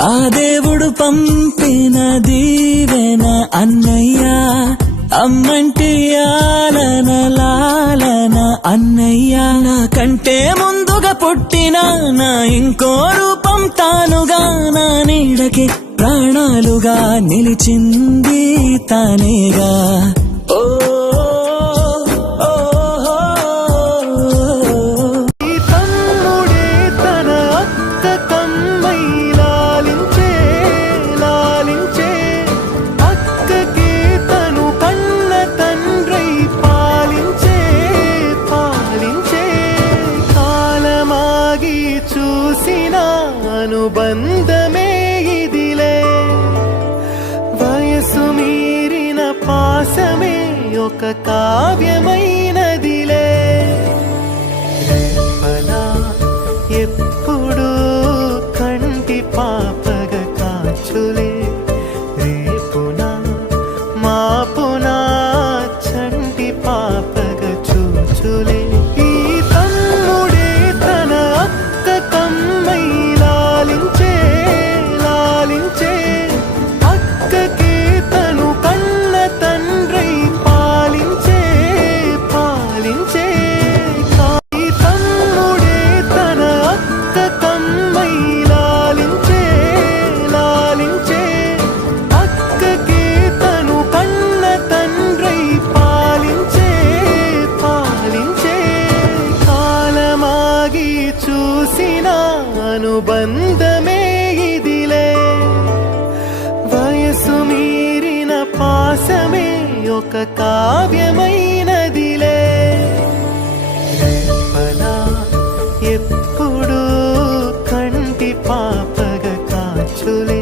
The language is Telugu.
ఆ దేవుడు పంపిన దీవెన అన్నయ్య, అమ్మంటి ఆలన లాలన అన్నయ్య. నాకంటే ముందుగా పుట్టిన నా ఇంకో రూపం తానుగా, నా నీడకి ప్రాణాలుగా నిలిచింది తానేగా. ఓ అనుబంధమే ఇదిలే, వయసు మీరిన పాసమే ఒక కావ్యమైనదిలే. రేపలా ఎప్పుడు కంటి పాపగ కాచులే, రేపునా మాపునా చంటి పాపగ చూచులే. అనుబంధమే ఇదిలే, వయసు మీరిన పాసమే ఒక కావ్యమైనదిలే. రేపలా ఎప్పుడు కంటి పాపగ కాచులే.